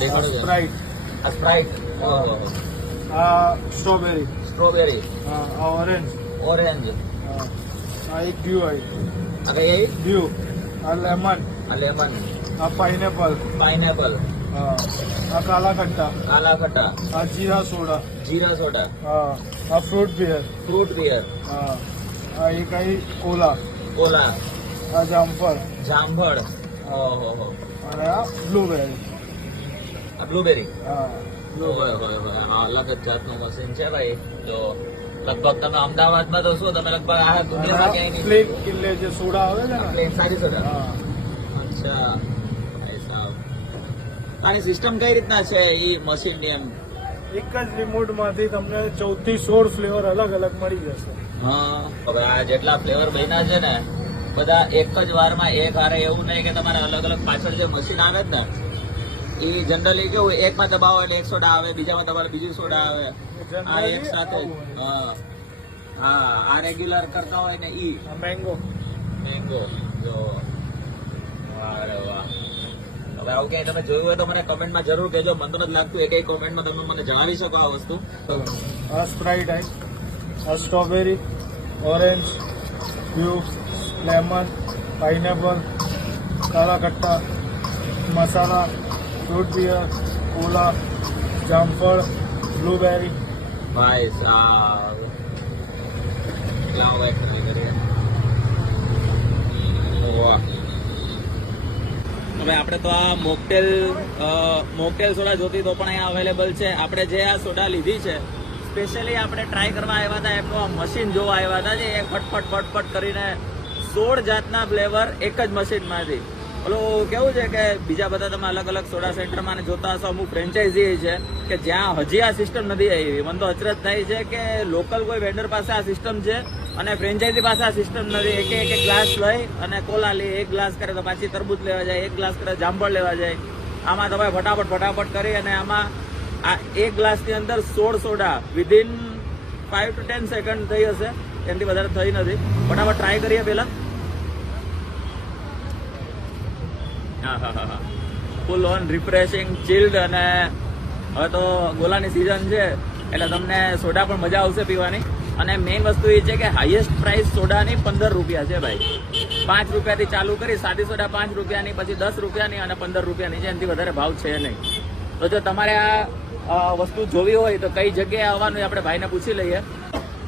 Sprite, Sprite, strawberry, strawberry, orange, orange, એક Dew આવી, અરે એ Dew, lemon, lemon, pineapple, pineapple, kala khatta, kala khatta, jeera soda, jeera soda, fruit beer, fruit beer, એક આવી કોલા, કોલા, જામફળ, જામફળ, ઓહો, અને બ્લુબેરી. બ્લુબેરી. બ્લુબેરી અલગ જ જાતનું મશીન છે ભાઈ. તો લગભગ તમે અમદાવાદમાં તો શું તમે લગભગ આ દુનિયામાં ક્યાંય નહીં. પ્લેન કિલ્લે જે સોડા આવે છે ને, પ્લેન સારી સોડા. અચ્છા ભાઈ સાહેબ, આની સિસ્ટમ કઈ રીતના છે એ મશીનની એમ? એક જ રિમોટ માંથી તમને 14 થી 16 ફ્લેવર અલગ અલગ મળી જશે. હા, હવે આ જેટલા ફ્લેવર બન્યા છે ને બધા એક જ વારમાં એક હારે, એવું નહીં કે તમારે અલગ અલગ પાછળ જે મશીન આવે જ ને એ જનરલી કેવું એકમાં દબાવો એટલે એક સોડા આવે, બીજામાં દબાવો બીજી સોડા આવે, આ એક સાથે. હા, આ રેગ્યુલર કરતા હોય ને ઈ મેંગો જો. વાહ વાહ. હવે આવું ક્યાંય તમે જોયું હોય તો મને કમેન્ટમાં જરૂર કહેજો. મને તો નથી લાગતું એક કોમેન્ટમાં તમે મને જણાવી શકો આ વસ્તુ. સ્પ્રાઇટ આવી, strawberry, orange, dew, lemon, pineapple, kala khatta, masala, fruit beer, cola, જામફળ, બ્લુબેરી. ભાઈ સાહેબ લાવો ભાઈ ટ્રાય કરીએ. વાહ. હવે આપણે તો આ મોકટેલ સોડા જોતી તો પણ અહીંયા અવેલેબલ છે. આપણે જે આ સોડા લીધી છે સ્પેશિયલી આપણે ટ્રાય કરવા આવ્યા હતા, એમનું આ મશીન જોવા આવ્યા હતા. જે ફટફટ કરીને 16 જાતના ફ્લેવર એક જ મશીનમાંથી. ઓલું કેવું છે કે બીજા બધા તમે અલગ અલગ સોડા સેન્ટરમાં જોતા હશો, અમુક ફ્રેન્ચાઇઝી છે કે જ્યાં હજી આ સિસ્ટમ નથી આવી. મને તો અચરજ થાય છે કે લોકલ કોઈ વેન્ડર પાસે આ સિસ્ટમ છે અને ફ્રેન્ચાઇઝી પાસે આ સિસ્ટમ નથી. એક ગ્લાસ લઈ અને કોલા લે, એક ગ્લાસ કરે તો પાછી તરબૂચ લેવા જાય, એક ગ્લાસ કરે જામફળ લેવા જાય. આમાં તમે ફટાફટ કરી અને આમાં આ એક ગ્લાસની અંદર 16 સોડા વિધિન 5 to 10 સેકન્ડ થઈ હશે, એનાથી વધારે થઈ નથી. ફટાફટ ટ્રાય કરીએ પેલા. હા, ફૂલ ઓન રિફ્રેશિંગ, ચિલ્ડ. અને હવે તો ગોલાની સિઝન છે એટલે તમને સોડા પણ મજા આવશે પીવાની. અને મેઇન વસ્તુ એ છે કે હાઈએસ્ટ પ્રાઇસ સોડાની 15 રૂપિયા છે ભાઈ. 5 રૂપિયાથી ચાલુ કરી સાદી સોડા 5 રૂપિયાની, પછી 10 રૂપિયાની અને 15 રૂપિયાની છે. એનાથી વધારે ભાવ છે નહીં. તો જો તમારે આ વસ્તુ જોવી હોય તો કઈ જગ્યાએ આવવાનું આપણે ભાઈને પૂછી લઈએ.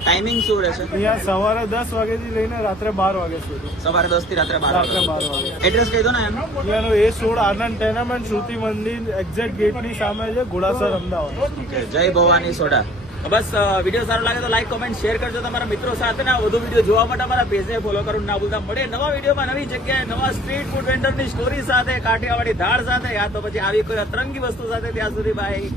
ટાઈમિંગ શું રહેશે? અહીંયા સવારે 10 વાગ્યાથી લઈને રાત્રે 12 વાગ્યા સુધી. સવારે 10 થી રાત્રે 12 વાગે. એડ્રેસ કહી દો ને એમ. અહીંયાનું A16 આનંદ ટેનામેન્ટ શ્રુતિ મંદિર એક્ઝેક્ટ ગેટની સામે છે, ઘોડાસર, અમદાવાદ. જય ભવાની સોડા. બસ વિડીયો સારો લાગે તો લાઈક, કોમેન્ટ, શેર કરજો તમારા મિત્રો સાથે. ને વધુ વિડીયો જોવા માટે અમારા પેજને ફોલો કરવું ના ભૂલતા. મળે નવા વિડીયોમાં નવી જગ્યાએ નવા સ્ટ્રીટ ફૂડ વેન્ડરની સ્ટોરી સાથે, કાઠિયાવાડી ધાડ સાથે, યા તો પછી આવી કોઈ અતરંગી વસ્તુ સાથે. ત્યાં સુધી બાય.